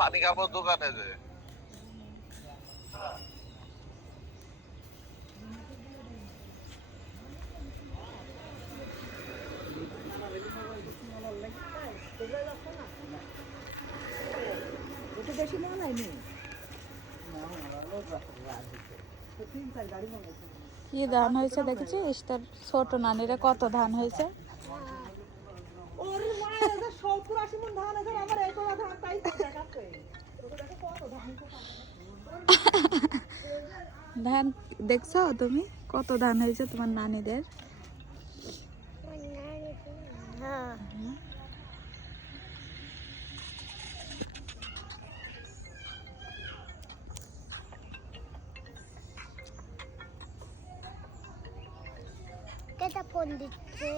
পানি খাবো দোকানে যে। বেশি মনে হয়নি। কি ধান হয়েছে দেখেছিস? তোর ছোট নানিরা কত ধান হয়েছে। ওরে মা, এটা 70-80 মণ ধান আছে, আমার এতটা ধান তাই দেখাচ্ছে। তোকে দেখো কত ধান ধান দেখছো তুমি কত ধান হয়েছে তোমার নানিদের? কেটা ফোন দিচ্ছে?